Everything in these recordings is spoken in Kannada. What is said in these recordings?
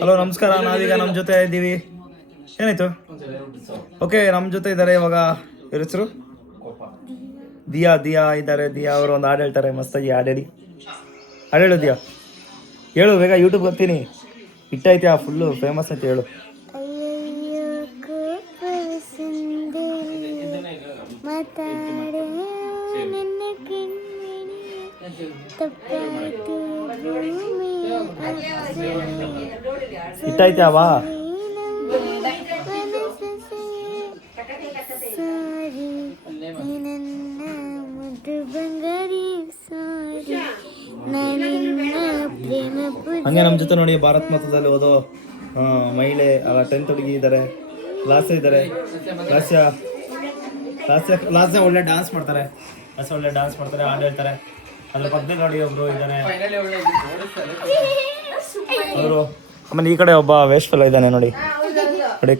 ಹಲೋ ನಮಸ್ಕಾರ, ನಾವೀಗ ನಮ್ಮ ಜೊತೆ ಇದ್ದೀವಿ. ಏನಾಯ್ತು? ಓಕೆ, ನಮ್ಮ ಜೊತೆ ಇದ್ದಾರೆ ಇವಾಗ. ಇವ್ರ ಹೆಸರು ದಿಯಾ ಇದ್ದಾರೆ. ದಿಯಾ ಅವರು ಒಂದು ಹಾಡು ಹೇಳ್ತಾರೆ, ಮಸ್ತಾಗಿ ಹಾಡೇಳಿ. ಹಾಡು ಹೇಳು ದಿಯಾ, ಹೇಳು ಬೇಗ, ಯೂಟ್ಯೂಬ್ ಬರ್ತೀನಿ. ಇಟ್ಟೈತೆ ಫುಲ್ಲು ಫೇಮಸ್ ಅಂತ ಹೇಳು. ಇಟ್ಟೈತೆ ಅವಾ ಹಂಗೆ ನಮ್ಮ ಜೊತೆ ನೋಡಿ ಭಾರತ್ ಮಾತದಲ್ಲಿ ಓದೋ ಮಹಿಳೆ 10th ಹುಡುಗಿ ಇದ್ದಾರೆ. ಲಾಸ್ಯ ಇದ್ದಾರೆ. ಲಾಸ್ಯ ಒಳ್ಳೆ ಡ್ಯಾನ್ಸ್ ಮಾಡ್ತಾರೆ. ಹಾಡು ಹೇಳ್ತಾರೆ. ಅದ್ರ ಪಕ್ಕದಲ್ಲಿ ನೋಡಿ ಒಬ್ರು ಇದ್ದಾನೆ ಅವರು. ಆಮೇಲೆ ಈ ಕಡೆ ಒಬ್ಬ ವೇಸ್ಟ್ ಫೆಲೋ ಇದ್ದಾನೆ ನೋಡಿ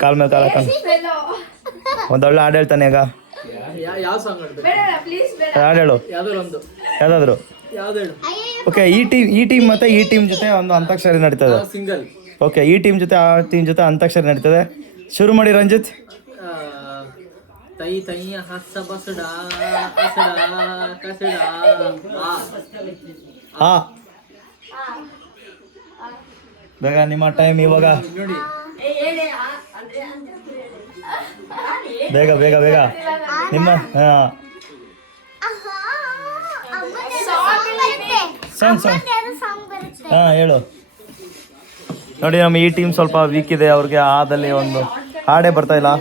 ಕಾಲ್ ಮೇಲೆ ಕಾಲ ಹಾಕೊಂಡು ಒಂದೊಳ್ಳೆ ಹಾಡು ಹೇಳ್ತಾನೆ. ಈಗ ಹಾಡು ಹೇಳು ಯಾವ್ದಾದ್ರು. ಓಕೆ, ಈ ಟೀಮ್ ಮತ್ತೆ ಈ ಟೀಮ್ ಜೊತೆ ಒಂದು ಅಂತಾಕ್ಷರಿ ನಡೀತದೆ. ಓಕೆ, ಈ ಟೀಮ್ ಜೊತೆ ಆ ಟೀಮ್ ಜೊತೆ ಅಂತಾಕ್ಷರಿ ನಡೀತದೆ. ಶುರು ಮಾಡಿ ರಂಜಿತ್. ಬೇಗ, ನಿಮ್ಮ ಟೈಮ್ ಇವಾಗ. ಬೇಗ ನಿಮ್ಮ ಸಾಂಗ್ ಹೇಳು. ನೋಡಿ, ನಮ್ಮ ಈ ಟೀಮ್ ಸ್ವಲ್ಪ ವೀಕ್ ಇದೆ. ಅವ್ರಿಗೆ ಆದಲ್ಲಿ ಒಂದು ಹಾಡೇ ಬರ್ತಾ ಇಲ್ಲ.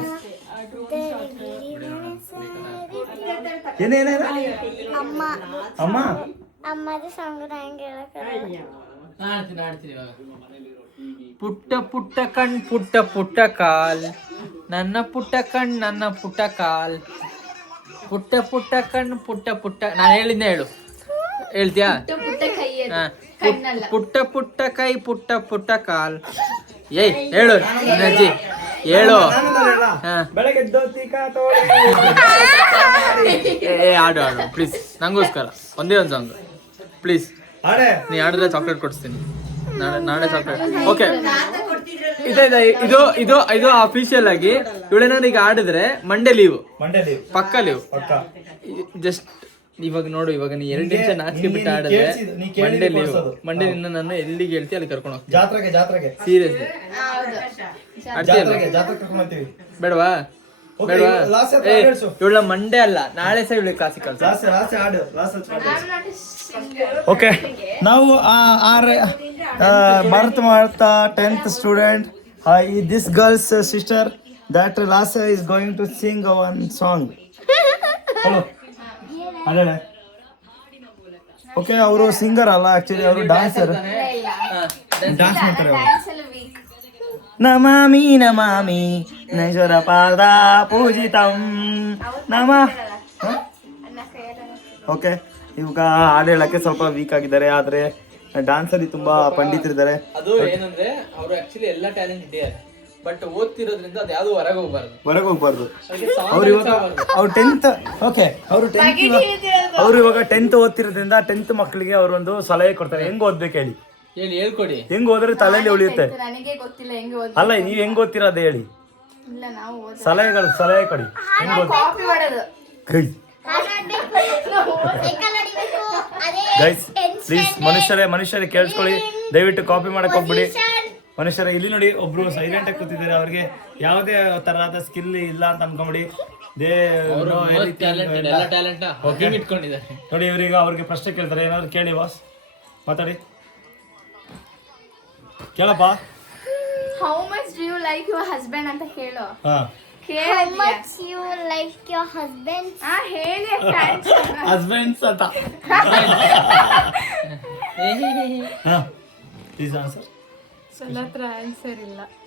ಪುಟ್ಟ ಕಣ್ ಪುಟ್ಟ ಕಾಲ್, ನನ್ನ ಪುಟ್ಟ ಕಣ್ ನನ್ನ ಪುಟ್ಟ ಕಾಲ್, ಪುಟ್ಟ ಕಣ್ ಪುಟ್ಟ. ನಾನು ಹೇಳಿದ್ದೆ, ಹೇಳ್ತೀಯಾ? ಪುಟ್ಟ ಕೈ ಪುಟ್ಟ ಕಾಲ್. ಏಯ್ ಹೇಳು ಅಜ್ಜಿ, ಹೇಳು. ಹಾಡು ಪ್ಲೀಸ್, ನಂಗೋಸ್ಕರ ಒಂದೇ ಒಂದು ಸಾಂಗ್ ಪ್ಲೀಸ್. ನೀ ಹಾಡಿದ್ರೆ ಚಾಕ್ಲೇಟ್ ಕೊಡಿಸ್ತೀನಿ ನಾಳೆ ಚಾಕ್ಲೇಟ್. ಓಕೆ, ಇದು ಅಫಿಷಿಯಲ್ ಆಗಿ ಇವಳೇನಾದ್ರು ಈಗ ಆಡಿದ್ರೆ ಮಂಡೇ ಲೀವ್ ಪಕ್ಕ ಲೀವ್. ಜಸ್ಟ್ ಇವಾಗ ನೋಡು, ಇವಾಗ ನೀ 2 ನಿಮಿಷ ನಾಚಿಕೆ ಬಿಟ್ಟು ಆಡಿದ್ರೆ ಮಂಡೇ ಲೀವ್. ಮಂಡೇ ನಿನ್ನ ನಾನು ಎಲ್ಲಿಗೆ ಹೇಳ್ತಿ ಅಲ್ಲಿ ಕರ್ಕೊಂಡು ಹೋಗ್ತೀನಿ. ಜಾತ್ರೆಗೆ ಸೀರಿಯಸ್ಲಿ ಬೇಡವಾ? ಇವಳ ಮಂಡೇ ಅಲ್ಲ, ನಾಳೆ ಸಹ ಇವಳಿಗೆ ಕ್ಲಾಸಿಕ್ ಕಲ್ಸ. ಓಕೆ, ನಾವು ಭಾರತ ಮಾತಾ 10th student. This girl's sister, that Lasya is going to sing one song. Hello. ಅಲ್ಲೇ. ಓಕೆ, ಅವರು ಸಿಂಗರ್ ಅಲ್ಲ, ಆಕ್ಚುಲಿ ಅವರು ಡ್ಯಾನ್ಸರ್. ಡ್ಯಾನ್ಸ್ ಮಾಡ್ತಾರೆ. ನಮಾಮಿ ನೈಶ್ವರ ಪಾದ ಪೂಜಿತಂ ನಮ. ಓಕೆ, ಇವಾಗ ಹಾಡು ಹೇಳಕ್ಕೆ ಸ್ವಲ್ಪ ವೀಕ್ ಆಗಿದ್ದಾರೆ, ಆದ್ರೆ ಡ್ಯಾನ್ಸ್ ಅಲ್ಲಿ ತುಂಬಾ ಪಂಡಿತರಿದ್ದಾರೆ. ಅದು ಏನಂದ್ರೆ ಅವರು ಆಕ್ಚುಲಿ ಎಲ್ಲ ಟ್ಯಾಲೆಂಟ್ ಇದೆ, ಬಟ್ ಓದ್ತಿರೋದ್ರಿಂದ ಅದು ಯಾವ್ದು ಹೊರಗೆ ಹೋಗ್ಬಾರ್ದು. ಅವ್ರು ಇವಾಗ 10th ಓದ್ತಿರೋದ್ರಿಂದ 10th ಮಕ್ಕಳಿಗೆ ಅವರು ಒಂದು ಸಲಹೆ ಕೊಡ್ತಾರೆ. ಹೆಂಗ್ ಓದ್ಬೇಕು ಹೇಳಿ, ಹೇಳ್ಕೊಡಿ. ಹೆಂಗ್ ಓದ್ರೆ ತಲೆಯಲ್ಲಿ ಉಳಿಯುತ್ತೆ. ಅಲ್ಲ, ನೀವ್ ಹೆಂಗ್ ಓದ್ತೀರ ಅದೇ ಹೇಳಿ. ಸಲಹೆ ಕೊಡಿ. ಗೈಸ್ ಪ್ಲೀಸ್, ಮನುಷ್ಯರೇ ಕೇಳಿಸ್ಕೊಳ್ಳಿ, ದಯವಿಟ್ಟು ಕಾಪಿ ಮಾಡಕ್ ಹೋಗ್ಬಿಡಿ. ಮನುಷ್ಯರ ಇಲ್ಲಿ ನೋಡಿ, ಒಬ್ರು ಸೈಲೆಂಟ್ ಆಗಿ ಕೂತಿದ್ದಾರೆ. ಅವ್ರಿಗೆ ಯಾವುದೇ ತರಹದ ಸ್ಕಿಲ್ ಇಲ್ಲ ಅಂತ ಅನ್ಕೊಂಬಿಡಿ. ನೋಡಿ, ಇವ್ರಿಗೆ ಅವ್ರಿಗೆ ಪ್ರಶ್ನೆ ಕೇಳ್ತಾರೆ. ಏನಾದ್ರು ಕೇಳಿ ಬಾಸ್, ಮಾತಾಡಿ. ಕೇಳಪ್ಪ. How much do you like your husband ಅಂತ ಕೇಳು. How much you like your husband? ಹೇಳಿ ಹಸ್ಬೆಂಡ್ಸ್ ಅಂತ. Please answer.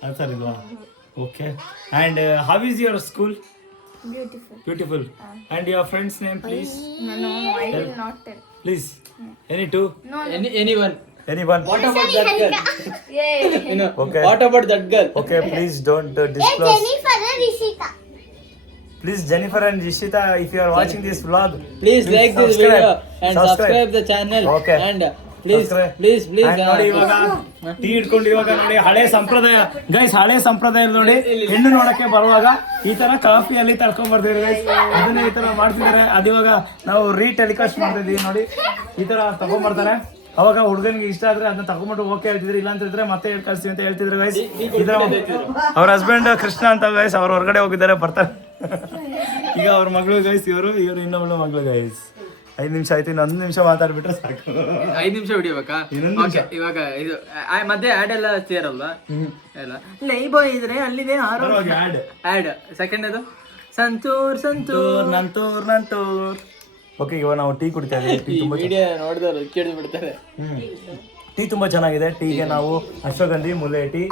ಆನ್ಸರ್ ಇಲ್ವಾ? Okay, and how is your school? Beautiful. And your friend's name, please? No, I will not tell. Please. Any two? No. Anyone? What about that girl? Yeah. Okay. What about that girl? Okay, please don't disclose. Jennifer and Rishita. Please, Jennifer and Rishita, if you are watching this vlog, please like this video and subscribe the channel. Okay. And please please please And ನೋಡಿ ಇವಾಗ ಟೀ ಇಟ್ಕೊಂಡು ಇವಾಗ ನೋಡಿ ಹಳೆ ಸಂಪ್ರದಾಯ ಗೈಸ್, ಹಳೆ ಸಂಪ್ರದಾಯ ನೋಡಿ ಹೆಣ್ಣು ನೋಡಕ್ಕೆ ಬರುವಾಗ ಈ ತರ ಕಾಫಿಯಲ್ಲಿ ತಳ್ಕೊಂಡ್ ಬರ್ತೀವಿ ಗೈಸ್. ಅದನ್ನ ಈ ತರ ಮಾಡ್ತಿದ್ದಾರೆ. ಅದಿವಾಗ ನಾವು ಟೆಲಿಕಾಸ್ಟ್ ಮಾಡ್ತಾ ಇದೀವಿ ನೋಡಿ. ಈ ತರ ತಗೊಂಡ್ಬರ್ತಾರೆ. ಅವಾಗ ಹುಡುಗನಿಗೆ ಇಷ್ಟ ಆದ್ರೆ ಅದನ್ನ ತಗೊಂಡ್ಬಿಟ್ಟು ಓಕೆ ಹೇಳ್ತಿದ್ರು, ಇಲ್ಲ ಅಂತ ಹೇಳಿದ್ರೆ ಮತ್ತೆ ಕಳ್ಸಿ ಅಂತ ಹೇಳ್ತಿದ್ರು ಗೈಸ್. ಅವ್ರ ಹಸ್ಬೆಂಡ್ ಕೃಷ್ಣ ಅಂತ ಗೈಸ್, ಅವ್ರ ಹೊರಗಡೆ ಹೋಗಿದ್ದಾರೆ, ಬರ್ತಾರೆ. ಈಗ ಅವ್ರ ಮಗಳು ಗೈಸ್, ಇವರು ಇನ್ನೊಬ್ಳು ಮಗಳು ಗೈಸ್. 5 ನಿಮಿಷ ಆಯ್ತು, ಇನ್ನು 1 ನಿಮಿಷ ಮಾತಾಡ್ಬಿಟ್ರೆ ಸಾಕು. 5 ನಿಮಿಷ ಹಿಡಿಬೇಕಾ? ಓಕೆ, ಇವಾಗ ಇದು ಮಧ್ಯೆ ಆಡ್ ಎಲ್ಲ ಸೇರಲ್ವಾ? ಎಲ್ಲ ಲೈಬೋ ಇದ್ರೆ ಅಲ್ಲಿದೆ ಆಡ್ ಸೆಕೆಂಡ್ ಅದು ಸಂತೂರ್ ಸಂತೂರ್ ನಂತೂರ್. ಓಕೆ, ಇವಾಗ ನಾವು ಟೀ ಕುಡಿತಾ ಇದ್ದೀವಿ. ಟೀ ತುಂಬಾ ವಿಡಿಯೋ ನೋಡಿದವರು ಕೇಳಿ ಬಿಡ್ತಾರೆ. ಟೀ ತುಂಬಾ ಚೆನ್ನಾಗಿದೆ. ಟೀಗೆ ನಾವು ಅಶ್ವಗಂಧಿ, ಮುಲ್ಲೆ ಟೀ,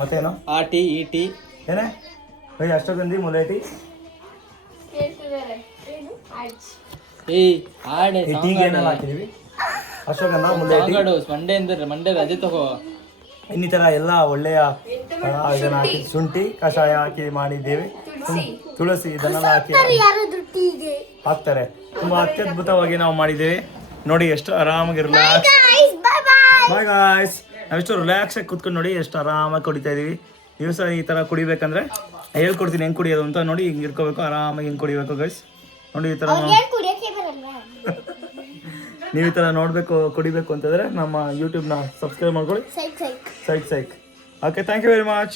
ಮತ್ತೇನು ಆ ಟೀ ಈ ಟೀ ಏನೇ ಅಶ್ವಗಂಧಿ, ಮುಲ್ಲೆ ಟೀ. ಟೀಗೆ ಏನೆಲ್ಲ ಹಾಕಿದೀವಿ? ಅಶ್ವಗಂಧ, ಮುಲ್ಲೆ ಟೀ, ಮಂಡೇ ರಜೆ ತಗೋ. ಇನ್ನಿತರ ಎಲ್ಲ ಒಳ್ಳೆಯ ಇದನ್ನ ಹಾಕಿ, ಶುಂಠಿ ಕಷಾಯ ಹಾಕಿ ಮಾಡಿದ್ದೇವೆ. ತುಳಸಿ ಇದನ್ನೆಲ್ಲ ಹಾಕಿ ಹಾಕ್ತಾರೆ. ತುಂಬಾ ಅತ್ಯದ್ಭುತವಾಗಿ ನಾವು ಮಾಡಿದ್ದೇವೆ ನೋಡಿ. ಎಷ್ಟು ಆರಾಮಾಗಿ ರಿಲ್ಯಾಕ್ಸ್. Bye guys. ನಾವೆಷ್ಟು ರಿಲ್ಯಾಕ್ಸ್ ಆಗಿ ಕೂತ್ಕೊಂಡು ನೋಡಿ ಎಷ್ಟು ಆರಾಮಾಗಿ ಕುಡಿತಾ ಇದೀವಿ. ನೀವು ಸಹ ಈ ತರ ಕುಡಿಬೇಕಂದ್ರೆ ಹೇಳ್ಕೊಡ್ತೀನಿ ಹೆಂಗ್ ಕುಡಿಯೋದು ಅಂತ ನೋಡಿ. ಹಿಂಗ್ ಇಟ್ಕೋಬೇಕು, ಆರಾಮಾಗಿ ಹಿಂಗ್ ಕುಡಿಬೇಕು ಗೈಸ್. ನೋಡಿ ಈ ತರ ನೀವು ಈ ತರ ನೋಡ್ಬೇಕು, ಕುಡಿಬೇಕು ಅಂತಂದ್ರೆ ನಮ್ಮ ಯೂಟ್ಯೂಬ್ನ ಸಬ್ಸ್ಕ್ರೈಬ್ ಮಾಡ್ಕೊಳ್ಳಿ. ಸೈಕ್. Okay, thank you very much.